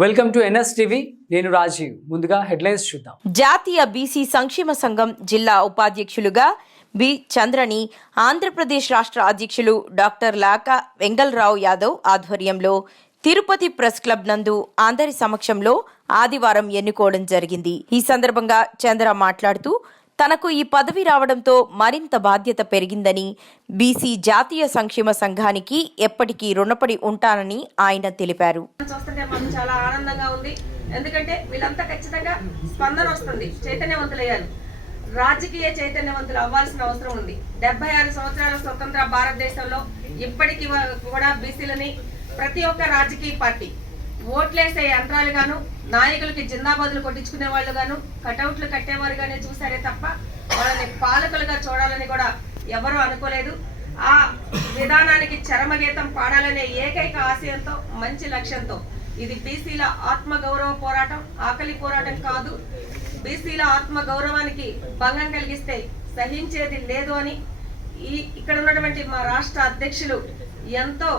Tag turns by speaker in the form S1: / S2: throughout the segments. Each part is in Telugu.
S1: వెల్కమ్ టు ఎన్ఎస్ టీవీ నేను రాజీవ్. ముందుగా హెడ్లైన్స్ చూద్దాం.
S2: జాతీయ బీసీ సంక్షేమ సంఘం జిల్లా ఉపాధ్యక్షులుగా బి. చంద్రని ఆంధ్రప్రదేశ్ రాష్ట్ర అధ్యక్షులు డాక్టర్ లాకా వెంగల్రావు యాదవ్ ఆధ్వర్యంలో తిరుపతి ప్రెస్ క్లబ్ నందు అందరి సమక్షంలో ఆదివారం ఎన్నుకోవడం జరిగింది. ఈ సందర్భంగా చంద్ర మాట్లాడుతూ తనకు ఈ పదవి రావడంతో మరింత బాధ్యత పెరిగిందని బీసీ జాతీయ సంక్షేమ సంఘానికి ఎప్పటికీ రుణపడి ఉంటానని ఆయన తెలిపారు.
S3: చూస్తుంటే మాకు చాలా ఆనందంగా ఉంది. ఎందుకంటే వీళ్ళంతా ఖచ్చితంగా స్పందన వస్తుంది. చైతన్యవంతులయ్యారు. రాజకీయ చైతన్యవంతులు అవ్వాల్సిన అవసరం ఉంది. డెబ్బై ఆరు సంవత్సరాల స్వతంత్ర భారతదేశంలో ఇప్పటికీ కూడా బీసీలని ప్రతి ఒక్క రాజకీయ పార్టీ ఓట్లేసే యంత్రాలు గాను నాయకులకి జిందాబాదులు కొట్టించుకునే వాళ్ళు గాను కటౌట్లు కట్టేవారుగానే చూసారే తప్ప వాళ్ళని పాలకులుగా చూడాలని కూడా ఎవరూ అనుకోలేదు. ఆ విధానానికి చరమగీతం పాడాలనే ఏకైక ఆశయంతో మంచి లక్ష్యంతో ఇది బీసీల ఆత్మ గౌరవ పోరాటం ఆకలి పోరాటం కాదు. బీసీల ఆత్మ గౌరవానికి భంగం కలిగిస్తే సహించేది లేదు అని ఈ ఇక్కడ ఉన్నటువంటి మా రాష్ట్ర అధ్యక్షులు ఎంతో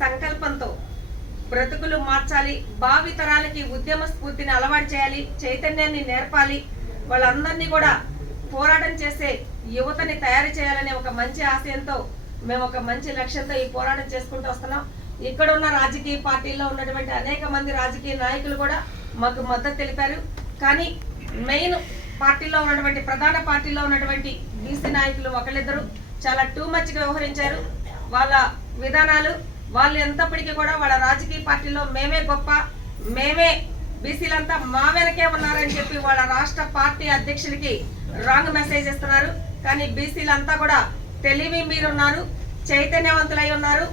S3: సంకల్పంతో బ్రతుకులు మార్చాలి భావి తరాలకి ఉద్యమ స్ఫూర్తిని అలవాటు చేయాలి చైతన్యాన్ని నేర్పాలి వాళ్ళందరినీ కూడా పోరాటం చేసే యువతని తయారు చేయాలనే ఒక మంచి ఆశయంతో మేము ఒక మంచి లక్ష్యంతో ఈ పోరాటం చేసుకుంటూ వస్తున్నాం. ఇక్కడ ఉన్న రాజకీయ పార్టీల్లో ఉన్నటువంటి అనేక మంది రాజకీయ నాయకులు కూడా మాకు మద్దతు తెలిపారు. కానీ మెయిన్ పార్టీలో ఉన్నటువంటి ప్రధాన పార్టీలో ఉన్నటువంటి బీసీ నాయకులు ఒకళ్ళిద్దరు చాలా టూ మచ్గా వ్యవహరించారు. వాళ్ళ విధానాలు వాళ్ళు ఎంతప్పటికీ కూడా వాళ్ళ రాజకీయ పార్టీలో మేమే గొప్ప మేమే బీసీలంతా మా వెనకే ఉన్నారని చెప్పి వాళ్ళ రాష్ట్ర పార్టీ అధ్యక్షుడికి రాంగ్ మెసేజ్ ఇస్తున్నారు. కానీ బీసీలంతా కూడా తెలివి మీరున్నారు చైతన్యవంతులై ఉన్నారు.